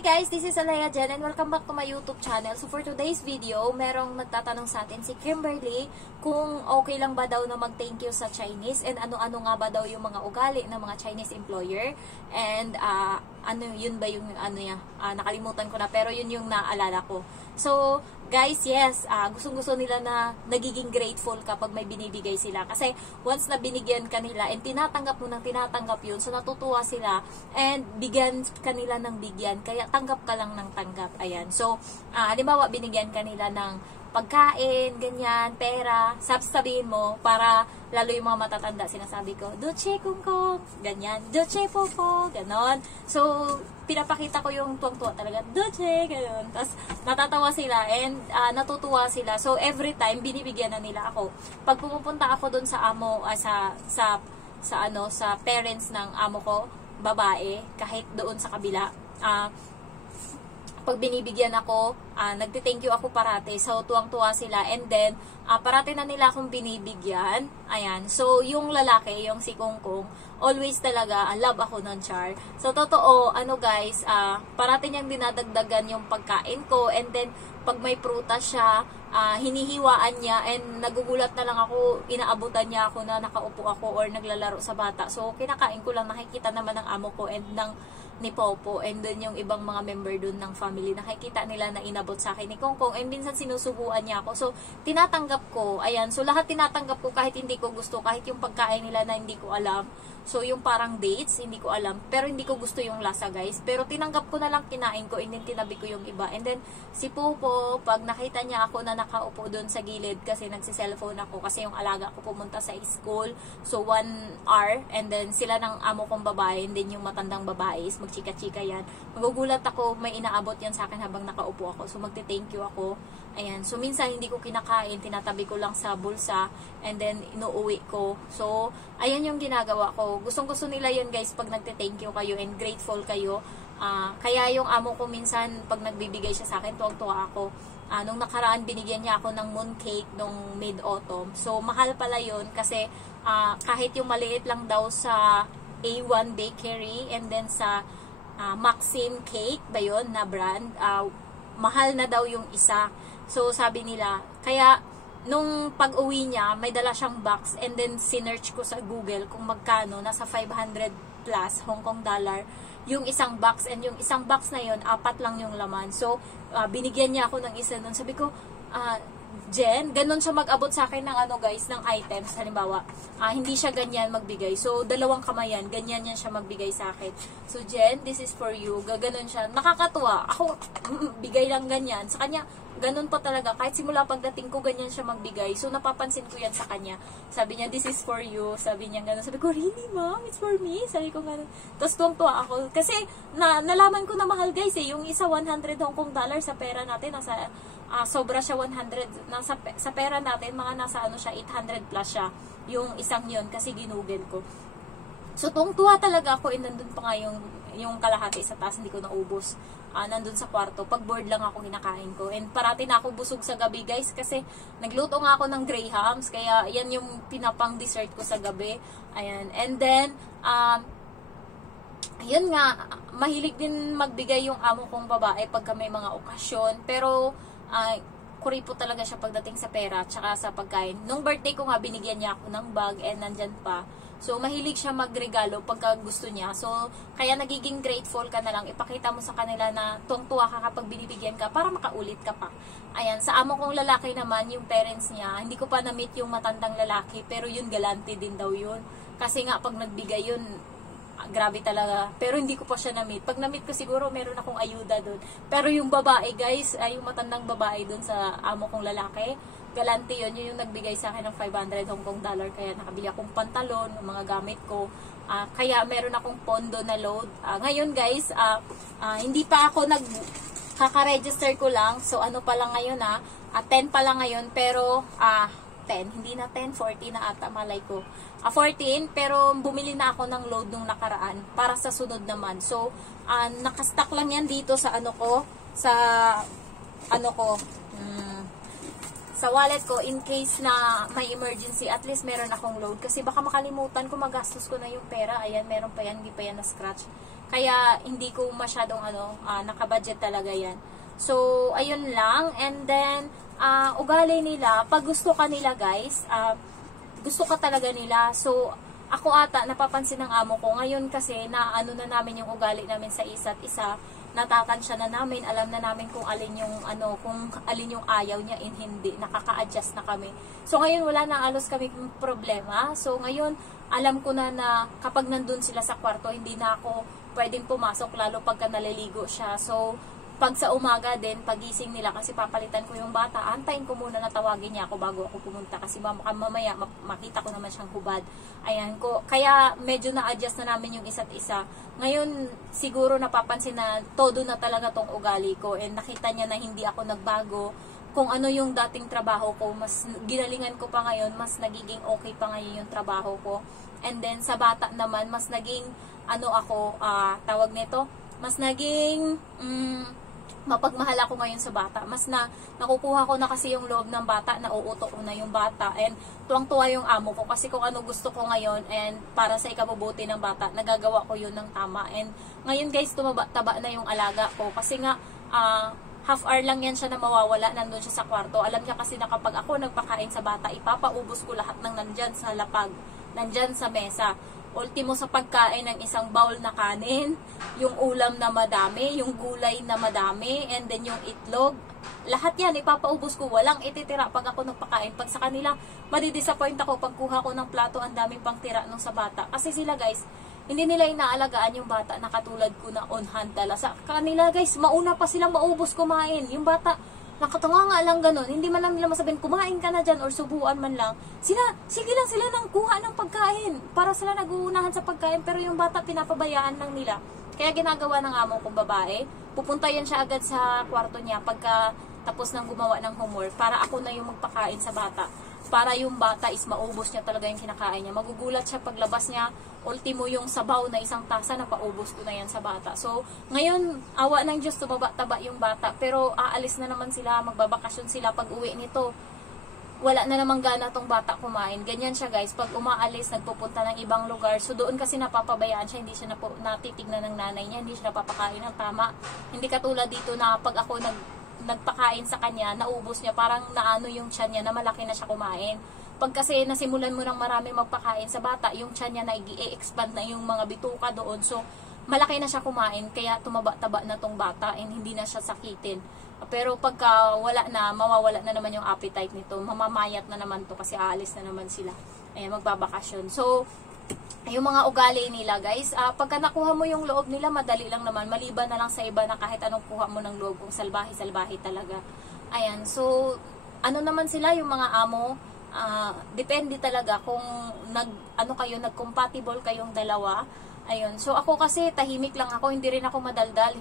Hi guys, this is Alaya Jen and welcome back to my YouTube channel. So for today's video, merong nagtatanong sa atin si Kimberly kung okay lang ba daw na mag-thank you sa Chinese and ano-ano nga ba daw yung mga ugali ng mga Chinese employer and ano yun ba yung nakalimutan ko na pero yun yung naalala ko. So guys, yes, gustong-gusto nila na nagiging grateful kapag may binibigay sila kasi once na binigyan kanila and tinatanggap mo ng tinatanggap yun, so natutuwa sila and bigyan kanila ng bigyan. Kaya tanggap ka lang ng tanggap. Ayan. So, halimbawa, binigyan kanila ng pagkain, ganyan, pera, sabihin mo, para lalo yung mga matatanda, sinasabi ko, Doche Kungkong, ganyan, Doche Popo, ganon. So, pinapakita ko yung tuwang-tuwa talaga, Doche, ganon. Tapos, natatawa sila and natutuwa sila. So, every time, binibigyan na nila ako. Pag pumupunta ako dun sa amo, sa parents ng amo ko, babae, kahit doon sa kabila, pag binibigyan ako, nagte-thank you ako parate. So, tuwang-tuwa sila. And then, parate na nila akong binibigyan. Ayan. So, yung lalaki, yung si Kongkong, always talaga, love ako nun, Char. So, totoo, guys, parate niyang dinadagdagan yung pagkain ko. And then, pag may prutas siya, hinihiwaan niya and nagugulat na lang ako, inaabutan niya ako na nakaupo ako or naglalaro sa bata. So, kinakain ko lang, nakikita naman ng amo ko and ni Popo and dun yung ibang mga member dun ng family, nakikita nila na inabot sa akin ni Kongkong and minsan sinusubuan niya ako. So, tinatanggap ko. Ayan. So, lahat tinatanggap ko kahit hindi ko gusto, kahit yung pagkain nila na hindi ko alam. So, yung parang dates, hindi ko alam. Pero hindi ko gusto yung lasa, guys. Pero tinanggap ko na lang, kinain ko and then tinabi ko yung iba. And then, si Popo, pag nakita niya ako na nakaupo dun sa gilid kasi nagsi-cellphone ako kasi yung alaga ko pumunta sa school. So, 1 hour and then sila ng amo kong babae and then yung matandang babae is magchika-chika yan. Magugulat ako, may inaabot yan sa akin habang nakaupo ako. So, magte-thank you ako. Ayan. So, minsan hindi ko kinakain, tinatabi ko lang sa bulsa and then inuuwi ko. So, ayan yung ginagawa ko. Gustong-gusto nila yun, guys, pag nagte-thank you kayo and grateful kayo. Kaya yung amo ko minsan, pag nagbibigay siya sa akin, tuwang-tuwa ako. Nung nakaraan, binigyan niya ako ng mooncake nung mid-autumn. So, mahal pala yun kasi kahit yung maliit lang daw sa A1 Bakery and then sa Maxim Cake ba yun na brand, mahal na daw yung isa. So, sabi nila, kaya nung pag-uwi niya, may dala siyang box and then sinearch ko sa Google kung magkano, nasa 500 plus Hong Kong dollar yung isang box and yung isang box na yon 4 lang yung laman. So, binigyan niya ako ng isa nun. Sabi ko, Jen, ganun siya mag-abot sa akin ng guys, ng items. Halimbawa, hindi siya ganyan magbigay. So, 2 kamayan, ganyan yan siya magbigay sa akin. So, Jen, this is for you. Gaganon siya. Nakakatuwa. Ako, bigay lang ganyan. Sa kanya, ganun pa talaga. Kahit simula pagdating ko, ganyan siya magbigay. So, napapansin ko yan sa kanya. Sabi niya, this is for you. Sabi niya ganun. Sabi ko, really, ma'am? It's for me? Sabi ko ganun. Tapos, tuwang-tuwa ako. Kasi, nalaman ko na mahal, guys, eh. Yung isa, 100 Hong Kong dollar sa pera natin. Nasa, sobra siya 100. Sa pera natin, mga nasa siya, 800 plus siya. Yung isang yun, kasi ginugel ko. So, tuwang-tuwa talaga ako. Nandun pa nga yung kalahati sa taas, hindi ko naubos. Nandun sa kwarto. Pag bored lang ako, kinakain ko. And parati na ako busog sa gabi, guys, kasi nagluto nga ako ng grahams. Kaya, yan yung pinapang dessert ko sa gabi. Ayan. And then, yun nga, mahilig din magbigay yung amo kong babae pagka may mga okasyon. Pero, kuripo talaga siya pagdating sa pera tsaka sa pagkain. Nung birthday ko nga, binigyan niya ako ng bag and nandyan pa. So, mahilig siya magregalo pagka gusto niya. So, kaya nagiging grateful ka na lang. Ipakita mo sa kanila na tuwang-tuwa ka kapag binibigyan ka para makaulit ka pa. Ayan, sa amo kong lalaki naman, yung parents niya, hindi ko pa na-meet yung matandang lalaki, pero yun galante din daw yun. Kasi nga, pag nagbigay yun, grabe talaga. Pero hindi ko pa siya na-meet. Pag na-meet ko siguro, meron akong ayuda doon. Pero yung babae, guys, yung matandang babae doon sa amo kong lalaki, galante yun. Yun yung nagbigay sa akin ng 500 Hong Kong dollar. Kaya nakabili akong pantalon, mga gamit ko. Kaya meron akong pondo na load. Ngayon, guys, hindi pa ako kaka-register ko lang. So, pa lang ngayon, 10 pa lang ngayon. Pero, 10. Hindi na 10, 14 na ata, malay ko. 14, pero bumili na ako ng load nung nakaraan para sa sunod naman. So, nakastock lang yan dito sa sa wallet ko in case na may emergency, at least meron akong load. Kasi baka makalimutan ko, magastos ko na yung pera. Ayan, meron pa yan, hindi pa yan na-scratch. Kaya hindi ko masyadong nakabudget talaga yan. So, ayun lang. And then, ugali nila, pag gusto ka nila guys, gusto ka talaga nila. So, ako ata, napapansin ng amo ko, ngayon kasi, na na namin yung ugali namin sa isa't isa, natatansya na namin, alam na namin kung alin yung kung alin yung ayaw niya and hindi, nakaka-adjust na kami. So ngayon wala na alos kami problema. So ngayon alam ko na kapag nandun sila sa kwarto, hindi na ako pwedeng pumasok lalo pagka naliligo siya. So pag sa umaga din, pagising nila kasi papalitan ko yung bata, antayin ko muna na tawagin niya ako bago ako pumunta kasi mamaya makita ko naman siyang hubad. Ayan ko. Kaya medyo na-adjust na namin yung isa't isa. Ngayon, siguro napapansin na todo na talaga tong ugali ko and nakita niya na hindi ako nagbago. Kung ano yung dating trabaho ko, mas ginalingan ko pa ngayon, mas nagiging okay pa ngayon yung trabaho ko. And then sa bata naman, mas naging tawag nito, mas naging mapagmahal ako ngayon sa bata. Mas nakukuha ko na kasi yung loob ng bata, nauuto ko na yung bata, and tuwang-tuwa yung amo ko kasi kung ano gusto ko ngayon and para sa ikabubuti ng bata, nagagawa ko yun ng tama. And ngayon guys, tumaba-taba na yung alaga ko kasi nga half hour lang yan siya na mawawala, nandun siya sa kwarto. Alam niya kasi na kapag ako nagpakain sa bata, ipapaubos ko lahat ng nandyan sa lapag, nandyan sa mesa. Ultimo sa pagkain ng isang bowl na kanin, yung ulam na madami, yung gulay na madami, and then yung itlog. Lahat yan, ipapaubos ko. Walang ititira pag ako nagpakain. Pag sa kanila, madidisappoint ako pag kuha ko ng plato, ang daming pang tira nung sa bata. Kasi sila guys, hindi nila inaalagaan yung bata na katulad ko na on hand tala. Sa kanila guys, mauna pa silang maubos kumain. Yung bata, nakatanga nga lang ganun. Hindi man lang nila masabihin, kumain ka na dyan or subuan man lang. Sige lang sila nang kuha ng pagkain. Para sila nag-uunahan sa pagkain. Pero yung bata, pinapabayaan lang nila. Kaya ginagawa ng amo kong babae, pupunta yan siya agad sa kwarto niya pagka tapos nang gumawa ng homework. Para ako na yung magpakain sa bata. Para yung bata is maubos niya talaga yung kinakain niya. Magugulat siya paglabas niya, ultimo yung sabaw na isang tasa, napaubos ko na yan sa bata. So, ngayon, awa ng Diyos, tumaba-taba yung bata. Pero aalis na naman sila, magbabakasyon sila pag uwi nito. Wala na namang gana tong bata kumain. Ganyan siya guys, pag umaalis, nagpupunta ng ibang lugar. So, doon kasi napapabayaan siya, hindi siya natitignan ng nanay niya, hindi siya napapakain ng tama. Hindi katulad dito na pag ako nagpakain sa kanya, naubos niya, parang naano yung tiyan niya, na malaki na siya kumain. Pag kasi nasimulan mo ng marami magpakain sa bata, yung tiyan niya na i-expand na yung mga bituka doon. So, malaki na siya kumain, kaya tumaba-taba na tong bata and hindi na siya sakitin. Pero pagka wala na, mawawala na naman yung appetite nito. Mamamayat na naman to kasi aalis na naman sila. Ayan, magbabakasyon. So, yung mga ugali nila guys, pagka nakuha mo yung loob nila, madali lang naman. Maliban na lang sa iba na kahit anong kuha mo ng loob, kung salbahe-salbahe talaga. Ayan, so, ano naman sila, yung mga amo, depende talaga kung nag-compatible kayong dalawa. Ayun, so ako kasi tahimik lang ako, hindi rin ako madaldal.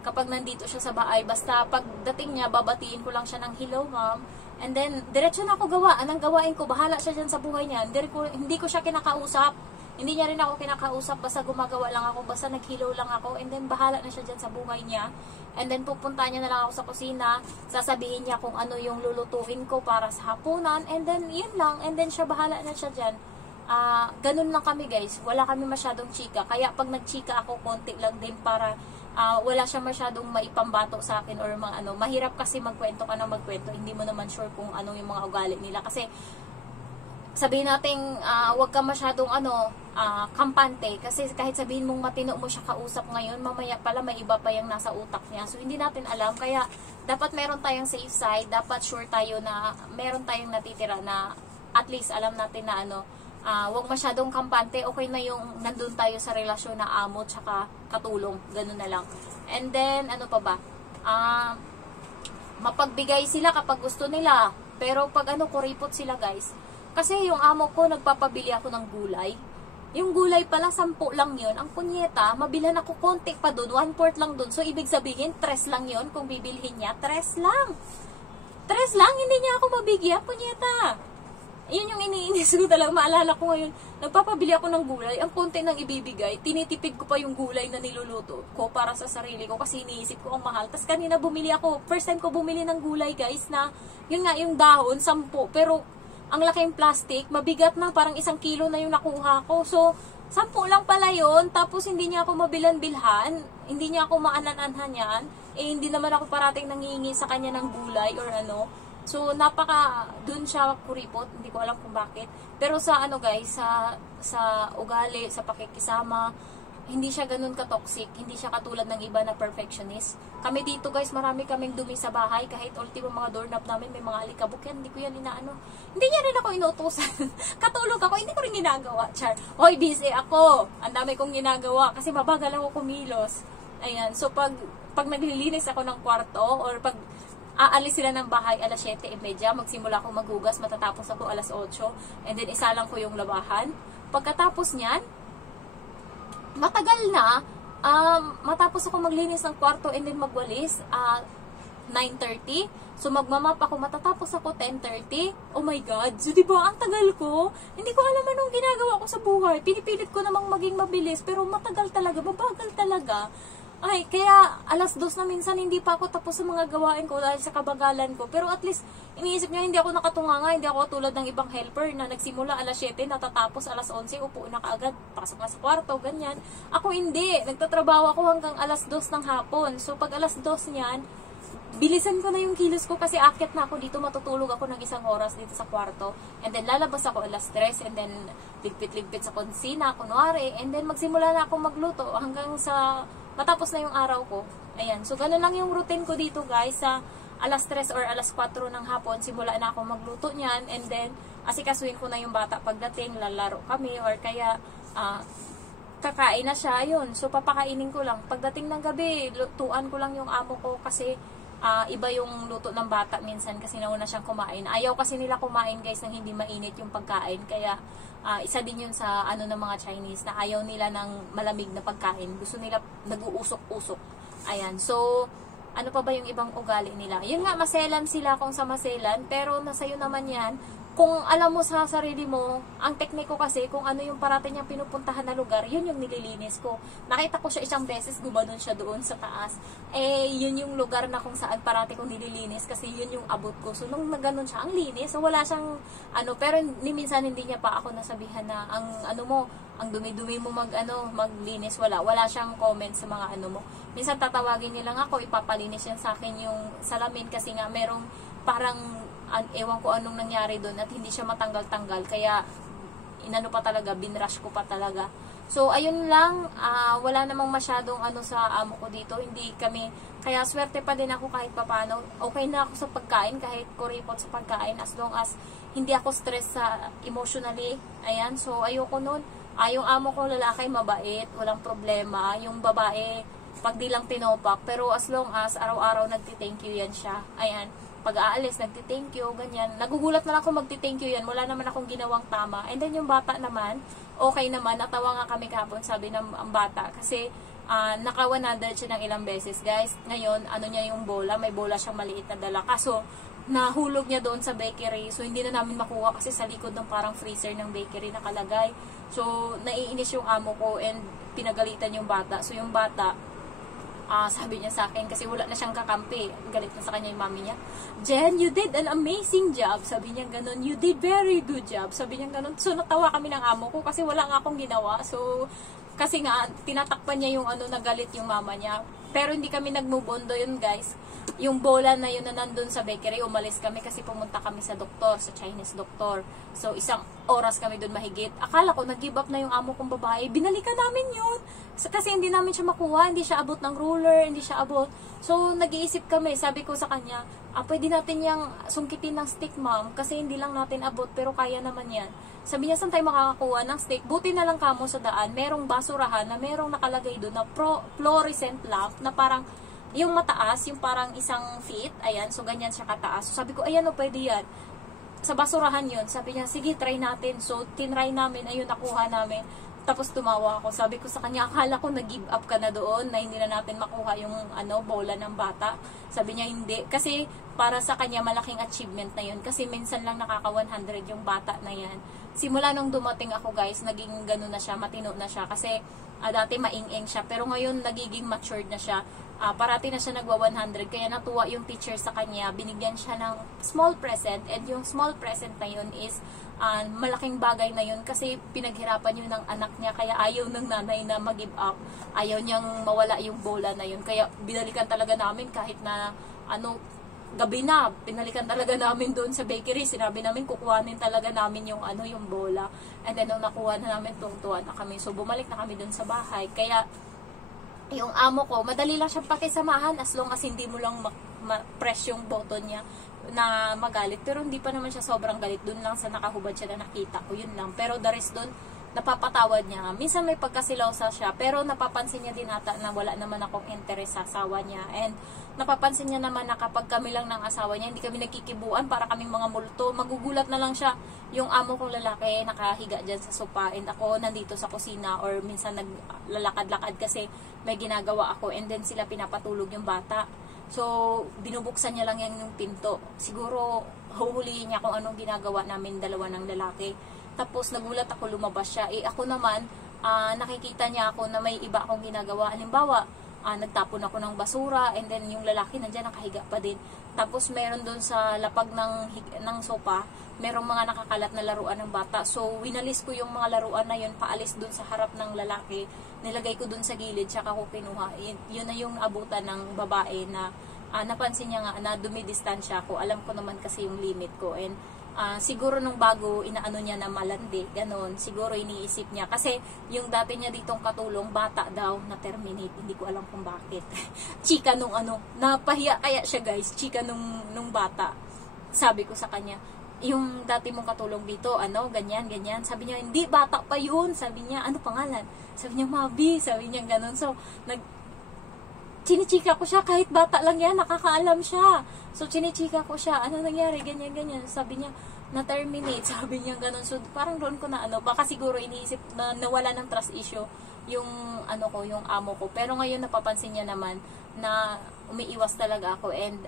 Kapag nandito siya sa bahay, basta pagdating niya, babatiin ko lang siya ng hello ma'am. And then, diretso na ako gawa. Anong gawain ko? Bahala siya dyan sa buhay niya. Hindi ko siya kinakausap. Hindi niya rin ako kinakausap. Basta gumagawa lang ako. Basta nag-hello lang ako. And then, bahala na siya dyan sa buhay niya. And then, pupunta niya na lang ako sa kusina. Sasabihin niya kung ano yung lulutuin ko para sa hapunan. And then, yun lang. And then, siya bahala na siya dyan. Ganun lang kami guys. Wala kami masyadong chika. Kaya, pag nag-chika ako, konti lang din para wala siya masyadong maipambato sa akin or mga mahirap kasi magkwento ka ng magkwento, hindi mo naman sure kung anong yung mga ugali nila kasi sabihin natin wag ka masyadong kampante kasi kahit sabihin mong matino mo siya kausap ngayon, mamaya pala may iba pa yung nasa utak niya, so hindi natin alam, kaya dapat meron tayong safe side, dapat sure tayo na meron tayong natitira na at least alam natin na wag masyadong kampante, okay na yung nandun tayo sa relasyon na amo tsaka katulong, ganun na lang. And then, ano pa ba? Mapagbigay sila kapag gusto nila, pero pag kuripot sila guys. Kasi yung amo ko, nagpapabili ako ng gulay. Yung gulay pala, 10 lang yun. Ang punyeta, mabilhan ako konti pa doon, 1/4 lang doon. So, ibig sabihin, 3 lang yun kung bibilhin niya. 3 lang. 3 lang, hindi niya ako mabigyan, punyeta. Yun yung iniinis ko talaga. Maalala ko ngayon, nagpapabili ako ng gulay. Ang konti nang ibibigay, tinitipid ko pa yung gulay na niluluto ko para sa sarili ko kasi iniisip ko ang mahal. Tapos kanina bumili ako, first time ko bumili ng gulay guys na, yun nga yung dahon, 10. Pero ang laking plastic, mabigat na, parang 1 kilo na yung nakuha ko. So, 10 lang pala yun, tapos hindi niya ako mabilan-bilhan, hindi niya ako maanan-anhan yan, hindi naman ako parating nangihingi sa kanya ng gulay or ano. So, dun siya kuripot, hindi ko alam kung bakit. Pero sa guys, sa ugali, sa pakikisama, hindi siya ganun ka-toxic, hindi siya katulad ng iba na perfectionist. Kami dito guys, marami kaming dumi sa bahay, kahit ultimo mga doorknob namin, may mga alikabok yan, hindi ko yan inaano. Hindi niya rin ako inutusan. Katulog ako, hindi ko rin ginagawa, char. Hoy, busy ako. Ang dami kong ginagawa, kasi mabagal ako kumilos. Ayan, so pag naglilinis ako ng kwarto, or pag aalis sila ng bahay alas 7:30, magsimula akong maghugas, matatapos ako alas 8, and then isa lang ko yung labahan. Pagkatapos niyan, matagal na, matapos ako maglinis ng kwarto and then magwalis, 9:30. So, magmamap ako, matatapos ako 10:30. Oh my God. So, diba, ang tagal ko. Hindi ko alam anong ginagawa ko sa buhay. Pinipilit ko namang maging mabilis, pero matagal talaga, mabagal talaga. Ay, kaya alas 2 na minsan hindi pa ako tapos sa mga gawain ko dahil sa kabagalan ko. Pero at least, iniisip niya, hindi ako nakatunganga, hindi ako tulad ng ibang helper na nagsimula alas 7, natatapos alas 11, upo na kaagad, pasok na sa kwarto, ganyan. Ako hindi, nagtatrabaho ako hanggang alas 2 ng hapon. So, pag alas 2 niyan, bilisan ko na yung kilos ko kasi akyat na ako dito, matutulog ako ng 1 oras dito sa kwarto. And then, lalabas ako alas 3, and then, ligpit-ligpit sa konsina, kunwari, and then, magsimula na ako magluto hanggang sa matapos na yung araw ko. Ayan. So, ganun lang yung routine ko dito, guys. Sa alas 3 or alas 4 ng hapon, simula na ako magluto niyan. And then, asikasuhin ko na yung bata pagdating, lalaro kami, or kaya, kakain na siya. Ayun. So, papakainin ko lang. Pagdating ng gabi, lutuan ko lang yung amo ko kasi iba yung luto ng bata minsan kasi nauna siyang kumain. Ayaw kasi nila kumain, guys, nang hindi mainit yung pagkain. Kaya, isa din yun sa ng mga Chinese na ayaw nila ng malamig na pagkain. Gusto nila nag-uusok-usok. Ayan. So, ano pa ba yung ibang ugali nila? Yun nga, maselan sila kung sa maselan. Pero nasayo naman yan. Kung alam mo sa sarili mo, ang tekniko kasi, kung ano yung parating niyang pinupuntahan na lugar, yun yung nililinis ko. Nakita ko siya isang beses, gumanon siya doon sa taas. Yun yung lugar na kung saan parati kong nililinis kasi yun yung abot ko. So, nung naganon siya, ang linis. So, wala siyang, pero minsan hindi niya pa ako nasabihan na, ang dumi-dumi mo maglinis. Wala siyang comment sa mga mo. Minsan tatawagin niya lang ako, ipapalinis yan sa akin yung salamin kasi nga merong parang ewan ko anong nangyari doon at hindi siya matanggal-tanggal kaya pa talaga, binrush ko pa talaga. So ayun lang, wala namang masyadong sa amo ko dito, hindi kami, kaya swerte pa din ako kahit papano. Okay na ako sa pagkain, kahit kuripot sa pagkain, as long as hindi ako stress sa emotionally. Ayan, so ayoko nun. Yung amo ko lalaki, mabait, walang problema. Yung babae, pag di lang tinopak, pero as long as araw-araw nagti-thank you yan siya. Ayan, pag aalis, nagti-thank you, ganyan. Nagugulat na lang kung magti-thank you yan. Wala naman akong ginawang tama. And then yung bata naman, okay naman. Natawa nga kami kahapon, sabi ng ang bata. Kasi naka 100 siya ng ilang beses, guys. Ngayon, niya yung bola. May bola siyang maliit na dala. Kaso, nahulog niya doon sa bakery. So, hindi na namin makuha kasi sa likod ng parang freezer ng bakery nakalagay. So, naiinis yung amo ko and pinagalitan yung bata. So, yung bata, sabi niya sa akin, kasi wala na siyang kakampi. Galit na sa kanya yung mami niya. Jen, you did an amazing job. Sabi niya ganun. You did very good job. Sabi niya ganun. So, natawa kami ng amo ko kasi wala nga akong ginawa. So, kasi nga, tinatakpan niya yung nagalit yung mama niya. Pero hindi kami nag-move on doon, guys. Yung bola na yun na nandun sa bakery, umalis kami kasi pumunta kami sa doktor, sa Chinese doktor. So, 1 oras kami doon mahigit. Akala ko, nag-give up na yung amo kong babae. Binalikan namin yun. Kasi hindi namin siya makuha, hindi siya abot ng ruler, hindi siya abot. So, nag-iisip kami, sabi ko sa kanya, pwede natin yung sungkitin ng stick, ma'am, kasi hindi lang natin abot, pero kaya naman yan. Sabi niya, saan tayo makakakuha ng stick? Buti na lang kamo sa daan, merong basurahan na merong nakalagay doon na fluorescent lamp na parang yung mataas, yung parang 1 feet, ayan, so ganyan siya kataas. So sabi ko, ayan pwede yan. Sa basurahan yun, sabi niya, sige, try natin. So, tinry namin, ayun, nakuha namin. Tapos tumawa ako. Sabi ko sa kanya, akala ko nag-give up ka na doon, na hindi na natin makuha yung bola ng bata. Sabi niya, hindi. Kasi, para sa kanya, malaking achievement na yun. Kasi minsan lang nakaka 100 yung bata na yan. Simula nung dumating ako, guys, naging gano'n na siya, matino na siya. Kasi, dati maing-ing siya. Pero ngayon, nagiging matured na siya. parati na siya nagwa 100, kaya natuwa yung teacher sa kanya, binigyan siya ng small present, and yung small present na yun is malaking bagay na yun kasi pinaghirapan yun ng anak niya, kaya ayaw ng nanay na mag-give up, ayaw niyang mawala yung bola na yun, kaya binalikan talaga namin kahit na gabi na, pinalikan talaga namin doon sa bakery, sinabi namin kukuhanin talaga namin yung yung bola, and then nung nakuha na namin, tungtuan na kami, so bumalik na kami doon sa bahay. Kaya yung amo ko, madali lang siyang pakisamahan as long as hindi mo lang ma-press yung button niya na magalit. Pero hindi pa naman siya sobrang galit. Doon lang sa nakahubad siya na nakita ko, yun lang. Pero the rest doon, napapatawad niya. Minsan may pagkasilosa siya, pero napapansin niya din ata na wala naman akong interest sa asawa niya. And napapansin niya naman na kapag kami lang ng asawa niya, hindi kami nagkikibuan para kaming mga multo. Magugulat na lang siya. Yung amo kong lalaki nakahiga dyan sa sopa, and ako nandito sa kusina, or minsan naglalakad-lakad kasi may ginagawa ako, and then sila pinapatulog yung bata. So, binubuksan niya lang yung pinto. Siguro, huhulihin niya kung anong ginagawa namin dalawa ng lalaki. Tapos, nagulat ako, lumabas siya. Ako naman, nakikita niya ako na may iba akong ginagawa. Halimbawa, nagtapon ako ng basura, and then yung lalaki nandiyan nakahiga pa din. Tapos, meron doon sa lapag ng sopa, merong mga nakakalat na laruan ng bata. So, winalis ko yung mga laruan na yun, paalis doon sa harap ng lalaki. Nilagay ko doon sa gilid, tsaka ko kinuha. Yun na yung abutan ng babae na napansin niya nga na dumidistansya ako. Alam ko naman kasi yung limit ko. And siguro nung bago, inaano niya na malandi, ganon. Siguro iniisip niya. Kasi yung dati niya ditong katulong, bata daw, na terminate. Hindi ko alam kung bakit. Chika nung napahiya kaya siya guys. Chika nung bata. Sabi ko sa kanya, yung dati mong katulong dito, ganyan, ganyan. Sabi niya, hindi, bata pa yun. Sabi niya, ano pangalan? Sabi niya, Mabi. Sabi niya, ganun. So, chinichika ko siya, kahit bata lang yan, nakakaalam siya. So, chinichika ko siya, ano nangyari, ganyan, ganyan. Sabi niya, na-terminate. Sabi niya, ganun. So, parang doon ko na, baka siguro iniisip na nawala ng trust issue yung, yung amo ko. Pero ngayon, napapansin niya naman na umiiwas talaga ako, and,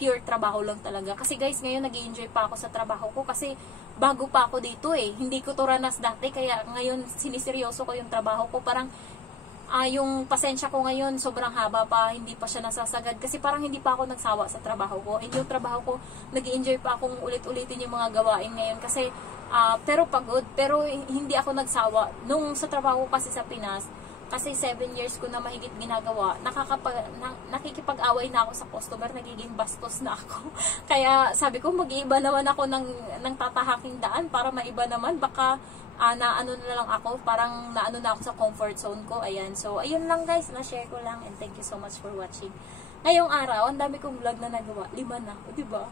pure trabaho lang talaga. Kasi guys, ngayon nag-i-enjoy pa ako sa trabaho ko kasi bago pa ako dito Hindi ko to ranas dati, kaya ngayon siniseryoso ko yung trabaho ko. Parang yung pasensya ko ngayon sobrang haba pa, hindi pa siya nasasagad kasi parang hindi pa ako nagsawa sa trabaho ko. And yung trabaho ko, nag-i-enjoy pa akong ulit-ulitin yung mga gawain ngayon kasi pero pagod, pero hindi ako nagsawa. Nung sa trabaho ko kasi sa Pinas, kasi 7 years ko na mahigit ginagawa, nakikipag-away na ako sa customer, nagiging bastos na ako. Kaya sabi ko, mag-iiba naman ako ng tatahaking daan para maiba naman. Baka naano na lang ako, parang naano na ako sa comfort zone ko. Ayan. So, ayun lang guys, na-share ko lang, and thank you so much for watching. Ngayong araw, ang dami kong vlog na nagawa. 5 na, diba?